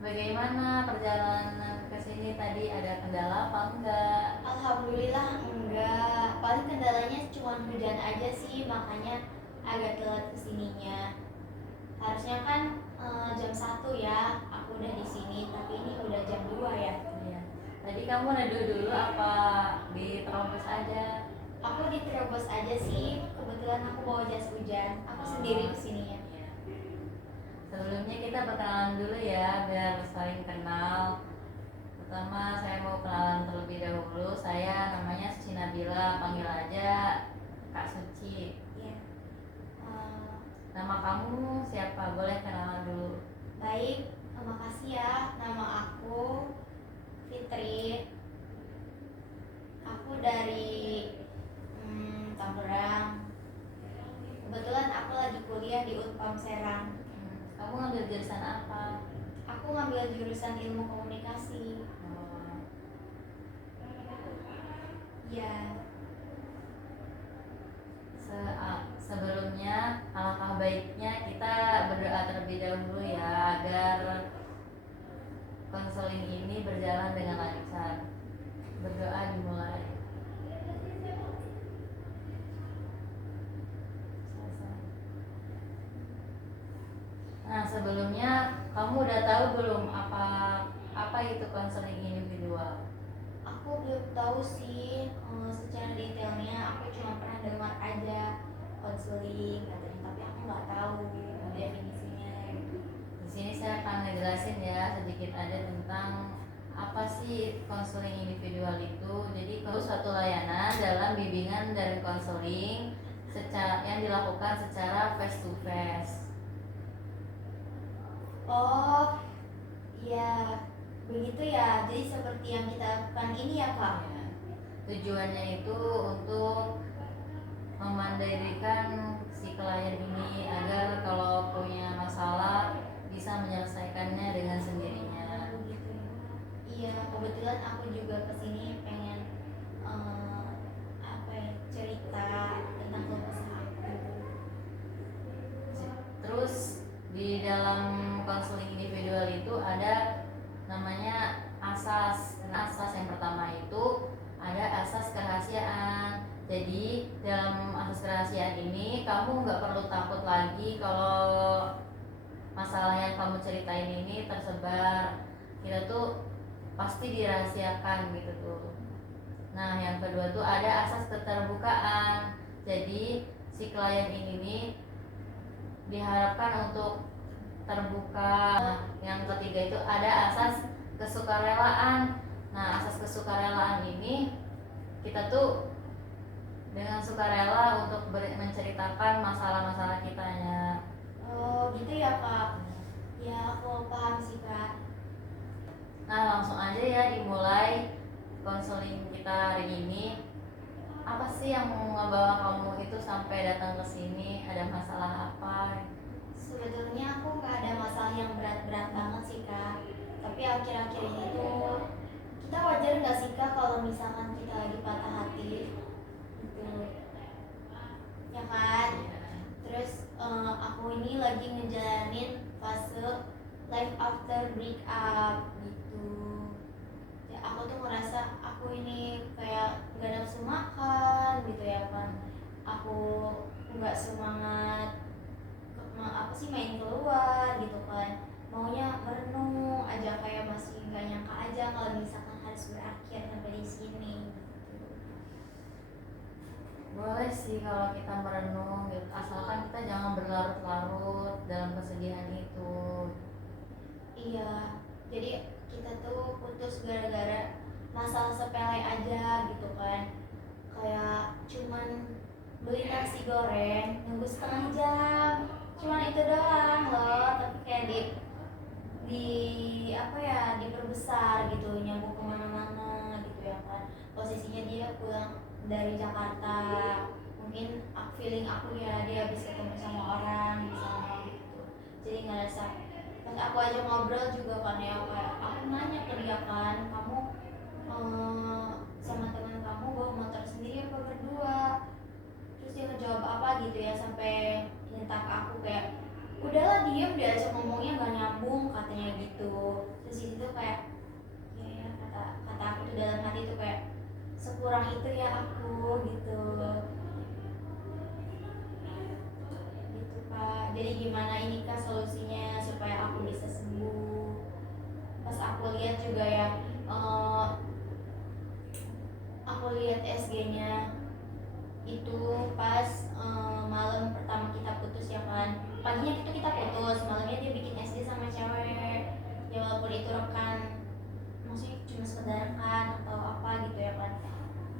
Bagaimana perjalanan ke sini tadi, ada kendala apa enggak? Alhamdulillah enggak. Paling kendalanya cuma hujan aja sih, makanya agak telat kesininya. Harusnya kan jam 1 ya, aku udah di sini, tapi ini udah jam 2 ya. Iya. Tadi kamu neduh dulu apa diterobos aja? Aku diterobos aja sih, kebetulan aku bawa jas hujan. Aku sendiri kesininya. Iya. Sebelumnya kita perkenalan dulu ya, biar saling kenal. Pertama saya mau kenalan terlebih dahulu. Saya namanya Suci Nabila, panggil aja Kak Suci. Iya. Nama kamu siapa? Boleh kenalan dulu. Baik, makasih ya. Nama aku Fitri. Aku dari Tangerang. Kebetulan aku lagi kuliah di Unpam Serang. Kamu ngambil jurusan apa? Aku ngambil jurusan ilmu komunikasi. Ya. Sebelumnya alangkah baiknya kita berdoa terlebih dahulu ya, agar konseling ini berjalan dengan lancar. Berdoa dimulai. Nah, sebelumnya kamu udah tahu belum apa itu konseling individual? Aku belum tahu sih secara detailnya. Aku cuma pernah dengar aja konseling katanya, tapi aku nggak tahu definisinya. Di sini saya akan ngejelasin ya sedikit aja tentang apa sih konseling individual itu. Jadi itu suatu layanan dalam bimbingan dan konseling yang dilakukan secara face to face. Oh, ya begitu ya. Jadi seperti yang kita lakukan ini ya, Kak. Ya. Tujuannya itu untuk memandirikan si klien ini agar kalau punya masalah bisa menyelesaikannya dengan sendirinya. Begitu. Iya, kebetulan aku juga kesini pengen cerita tentang keluh kesah aku. Terus di dalam konseling individual itu ada namanya asas. Asas yang pertama itu ada asas kerahasiaan. Jadi dalam asas kerahasiaan ini kamu nggak perlu takut lagi kalau masalah yang kamu ceritain ini tersebar. Kita tuh pasti dirahasiakan gitu tuh. Nah, yang kedua tuh ada asas keterbukaan. Jadi si klien ini diharapkan untuk terbuka. Nah, yang ketiga itu ada asas kesukarelaan. Nah, asas kesukarelaan ini kita tuh dengan sukarela untuk menceritakan masalah-masalah kitanya. Oh, gitu ya, Kak. Ya, aku paham sih, Kak. Nah, langsung aja ya dimulai konseling kita hari ini. Apa sih yang membawa kamu itu sampai datang ke sini? Ada masalah apa? Sebetulnya aku nggak ada masalah yang berat-berat banget sih, Kak. Tapi akhir-akhir ini tuh kita wajar nggak sih, Kak, kalau misalkan kita lagi patah hati gitu, ya kan? Terus aku ini lagi ngejalanin fase life after breakup gitu. Ya, aku tuh ngerasa aku ini kayak nggak nafsu makan gitu ya kan. Aku nggak semangat apa sih main keluar gitu kan. Maunya merenung aja, kayak masih nggak nyangka aja kalau misalkan harus berakhir sampai di sini gitu. Boleh sih kalau kita merenung gitu, asalkan kita jangan berlarut-larut dalam kesedihan itu. Iya, jadi kita tuh putus gara-gara masalah sepele aja gitu kan. Kayak cuman beli nasi goreng nunggu setengah jam, cuman itu doang loh, tapi kayak di apa ya, diperbesar gitu, nyambung kemana-mana gitu ya kan. Posisinya dia pulang dari Jakarta, mungkin feeling aku ya dia habis ketemu sama orang di sana gitu. Jadi ngerasa pas aku aja ngobrol juga kan ya, kayak aku nanya ke dia kan, kamu sama teman kamu bawa motor sendiri apa berdua? Terus dia ngejawab apa gitu ya, sampai nyentak aku kayak udahlah diem, diajak ngomongnya gak nyambung katanya gitu. tuh kayak ya kata kata aku tuh dalam hati tuh kayak sekurang itu ya aku gitu gitu kak. Jadi gimana ini kak solusinya supaya aku bisa sembuh? Pas aku lihat juga ya, eh, aku lihat SG-nya itu pas malam pertama kita putus ya kan. Paginya itu kita putus, malamnya dia bikin SG sama cewek. Ya walaupun itu rekan, maksudnya cuma sekedar rekan atau apa gitu ya kan.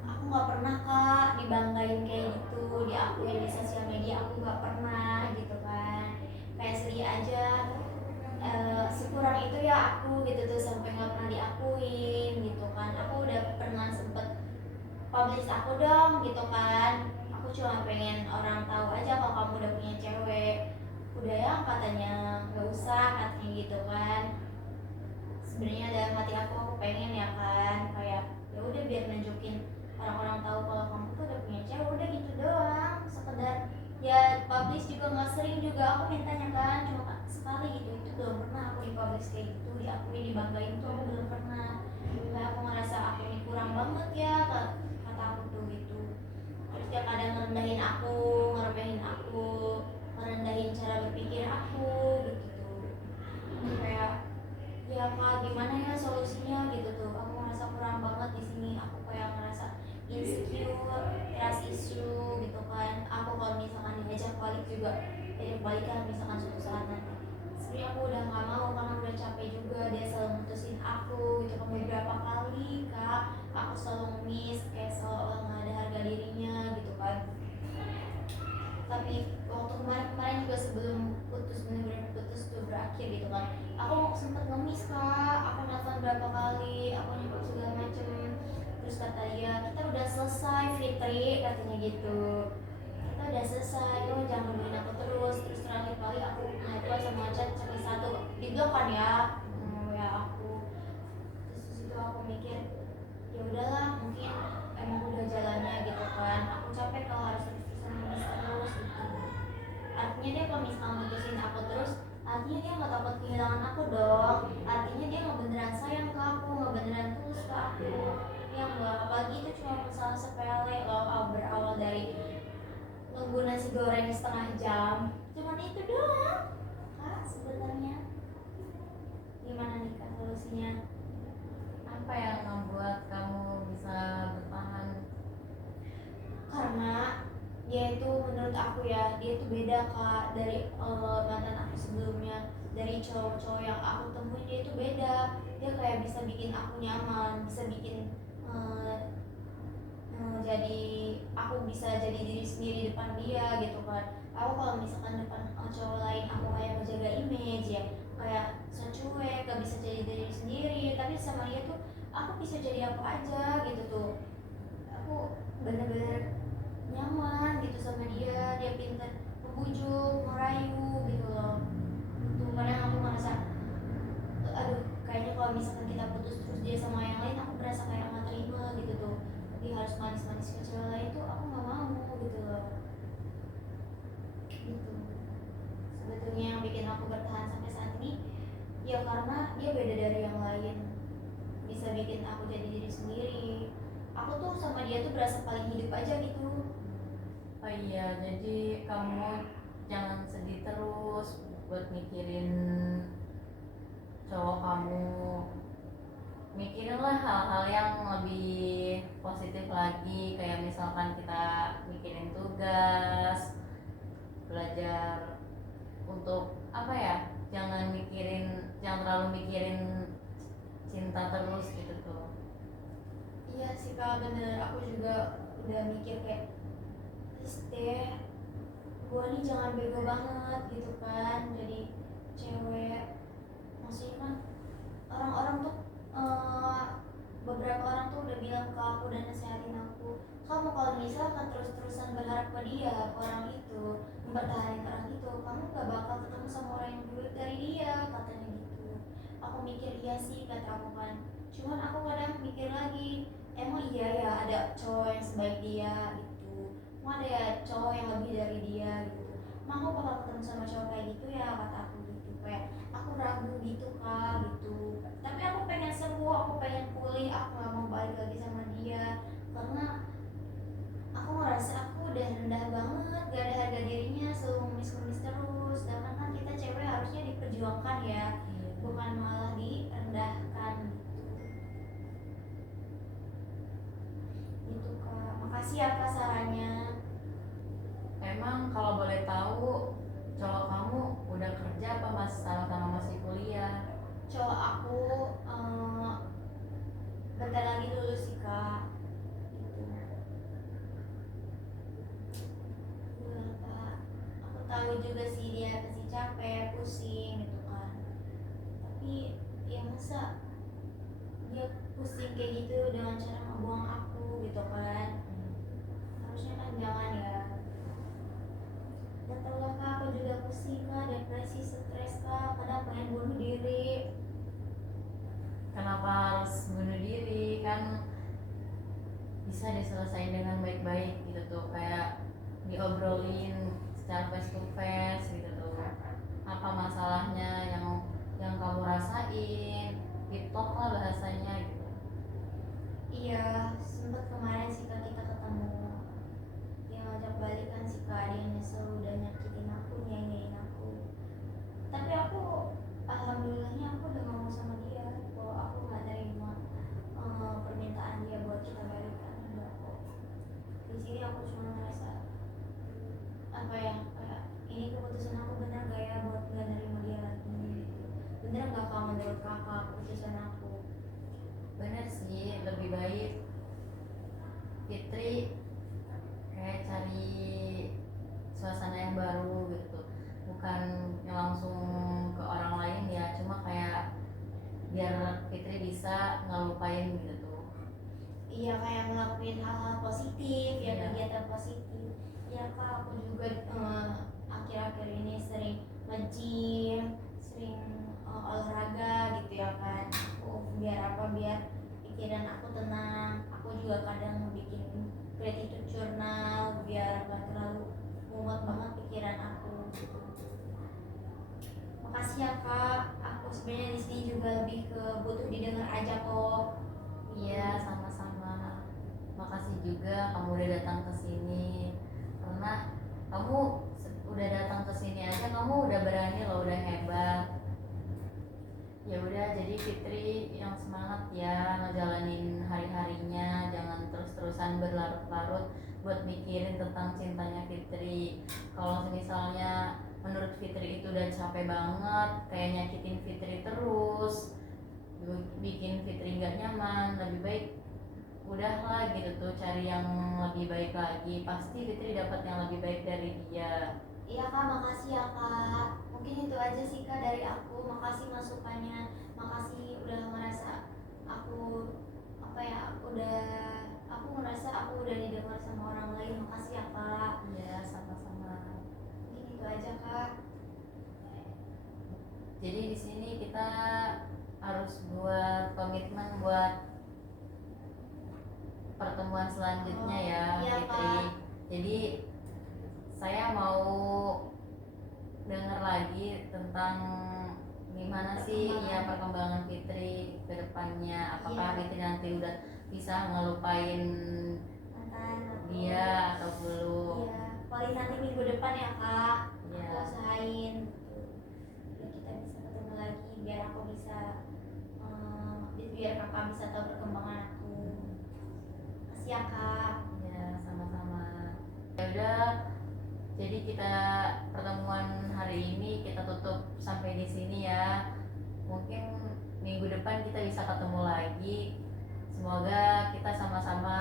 Aku nggak pernah kak dibanggain kayak gitu, diakuin di sosial media, aku nggak pernah gitu kan. Kayak sedih aja. Sekurang itu ya aku gitu tuh sampai nggak pernah diakuin gitu kan. Aku udah pernah sempet publish aku dong gitu kan, aku cuma pengen orang tahu aja kalau kamu udah punya cewek. Udah ya katanya nggak usah katanya gitu kan. Sebenarnya dalam hati aku pengen ya kan kayak ya udah biar nunjukin orang-orang tahu kalau kamu tuh udah punya cewek, udah gitu doang sekedar ya. Publish juga nggak sering juga aku mintanya kan, cuma sekali gitu. Itu belum pernah aku di publish kayak gitu, diakui dibanggain tuh aku belum pernah. Kayak aku ngerasa aku ini kurang banget ya kata aku tuh gitu. Terus dia kadang ngerendahin aku, ngerendahin cara berpikir aku gitu tuh. Kayak ya kak gimana ya solusinya gitu tuh. Aku ngerasa kurang banget di sini. Aku kayak ngerasa insecure, trust issue gitu kan. Aku kalau misalkan diajak balik juga jadi balikan misalkan suatu saat nanti. Sebenarnya aku udah nggak mau karena udah capek juga dia selalu mutusin aku gitu kan. Beberapa kali kak aku selalu miss kayak seolah nggak ada harga dirinya gitu kan. Tapi waktu kemarin juga sebelum putus bener-bener putus tuh berakhir gitu kan, aku sempet ngemis kak. Aku nelfon berapa kali, aku nyebut segala macem. Terus kata dia kita udah selesai Fitri katanya gitu, kita udah selesai, lo jangan hubungin aku terus. Terus terakhir kali aku nelfon sama chat sampai satu di blok kan ya, ya aku. Terus disitu aku mikir ya udahlah mungkin emang udah jalannya gitu kan. Aku capek kalau harus terus-terusan nangis terus gitu. Artinya dia kalau misalnya mutusin aku terus, artinya dia nggak takut kehilangan aku dong. Artinya dia nggak beneran sayang ke aku, nggak beneran tulus ke aku. Yang nggak, apalagi itu cuma masalah sepele loh, berawal dari nunggu nasi goreng setengah jam. Cuman itu doang kak sebenarnya. Gimana nih kak solusinya? Apa yang membuat kamu bisa bertahan? Karena dia itu menurut aku ya, dia itu beda kak dari mantan aku sebelumnya. Dari cowok-cowok yang aku temuin dia itu beda. Dia kayak bisa bikin aku nyaman, bisa bikin jadi aku bisa jadi diri sendiri depan dia gitu kan. Aku kalau misalkan depan cowok lain aku kayak menjaga image ya, kayak cuek, gak bisa jadi diri sendiri. Tapi sama dia tuh aku bisa jadi aku aja gitu tuh. Aku bener-bener nyaman gitu sama dia. Dia pintar membujuk, merayu gitu loh. Itu kadang aku ngerasa aduh kayaknya kalau misalkan kita putus terus dia sama yang lain, aku berasa kayak nggak terima gitu tuh. Dia harus manis-manis ke cewek lain tuh aku nggak mau gitu loh. Gitu sebetulnya yang bikin aku bertahan sampai saat ini ya karena dia beda dari yang lain, bisa bikin aku jadi diri sendiri. Aku tuh sama dia tuh berasa paling hidup aja gitu. Oh iya, jadi kamu jangan sedih terus buat mikirin cowok kamu. Mikirinlah hal-hal yang lebih positif lagi, kayak misalkan kita mikirin tugas, belajar untuk apa ya, jangan terlalu mikirin cinta terus gitu tuh. Iya sih kak bener, aku juga udah mikir kayak please deh gue nih jangan bego banget gitu kan jadi cewek. Maksudnya kan orang-orang tuh beberapa orang tuh udah bilang ke aku dan nasehatin aku, kamu kalau misalkan terus-terusan berharap ke dia, ke orang itu, mempertahankan orang itu, kamu gak bakal ketemu sama orang yang buruk dari dia katanya gitu. Aku mikir iya sih kata aku kan, cuman aku kadang mikir lagi emang iya ya ada cowok yang sebaik dia gitu, emang ada ya cowok yang lebih dari dia gitu, emang aku bakal ketemu sama cowok kayak gitu ya kata aku gitu. Kayak aku ragu gitu kak gitu, tapi aku aku pengen pulih, aku nggak mau balik lagi sama dia karena aku ngerasa aku udah rendah banget, gak ada harga dirinya, selalu ngemis-ngemis terus. Sedangkan kan kita cewek harusnya diperjuangkan ya, bukan malah direndahkan gitu kak. Makasih ya kak sarannya. Emang kalau boleh tahu cowok kamu udah kerja apa sama masih kuliah? Cowok aku bentar lagi lulus sih kak gitu. Iya kak, aku tahu juga sih dia pasti capek, pusing gitu kan. Tapi ya masa dia pusing kayak gitu dengan cara ngebuang aku gitu kan. Harusnya kan jangan ya. Gak tau lah kak, aku juga pusing kak, depresi, stres kak, kadang pengen bunuh diri. Kenapa harus bunuh diri? Kan bisa diselesaikan dengan baik-baik gitu tuh, kayak diobrolin secara face to face gitu tuh. Apa masalahnya yang kamu rasain? Ditalk lah bahasanya gitu. Iya, sempet kemarin sih kak kita ketemu. Dia ngajak balikan sih kak, dia nyesel udah nyakitin aku, nyanyiin aku. Tapi aku, alhamdulillahnya aku udah ngomong sama dia bahwa aku gak nerima permintaan dia buat kita balikan. Enggak kok. Di sini aku cuma ngerasa apa ya, kayak ini keputusan aku benar gak ya buat gak nerima dia lagi gitu. Bener gak kak menurut kakak keputusan aku? Bener sih, lebih baik Fitri kayak cari suasana yang baru gitu, bukan yang langsung ke orang lain ya, cuma kayak biar Fitri bisa ngelupain gitu tuh. Iya, kayak ngelakuin hal-hal positif ya, Iya. kegiatan positif ya kak. Aku juga akhir-akhir ini sering nge-gym, sering olahraga gitu ya kan. Aku biar apa, biar pikiran aku tenang. Aku juga kadang bikin gratitude journal biar gak terlalu mumet banget pikiran aku gitu. Makasih ya kak, aku sebenarnya di sini juga lebih ke butuh didengar aja kok. Iya, sama-sama. Makasih juga kamu udah datang ke sini. Karena kamu udah datang ke sini aja kamu udah berani loh, udah hebat. Ya udah, jadi Fitri yang semangat ya ngejalanin hari-harinya, jangan terus-terusan berlarut-larut buat mikirin tentang cintanya Fitri. Kalau misalnya menurut Fitri itu udah capek banget, kayak nyakitin Fitri terus, bikin Fitri gak nyaman, lebih baik udahlah gitu tuh, cari yang lebih baik lagi. Pasti Fitri dapat yang lebih baik dari dia. Iya kak, makasih ya kak. Mungkin itu aja sih kak dari aku. Makasih masukannya, makasih udah ngerasa aku apa ya, aku ngerasa aku udah didengar sama orang lain. Makasih ya kak. Ya, sama-sama. Mungkin itu aja kak. Jadi di sini kita harus buat komitmen buat pertemuan selanjutnya ya, iya, Fitri. Kak. Jadi saya mau dengar lagi tentang gimana sih ya perkembangan Fitri ke depannya. Apakah Iya. Fitri nanti udah bisa ngelupain Mantan aku. dia atau belum? Iya, paling nanti minggu depan ya kak. Iya. Aku usahain biar kita bisa ketemu lagi, biar aku bisa biar kakak bisa tahu perkembangan aku. Makasih ya kak. Ya, sama-sama. Ya udah, jadi kita pertemuan hari ini kita tutup sampai di sini ya. Mungkin minggu depan kita bisa ketemu lagi. Semoga kita sama-sama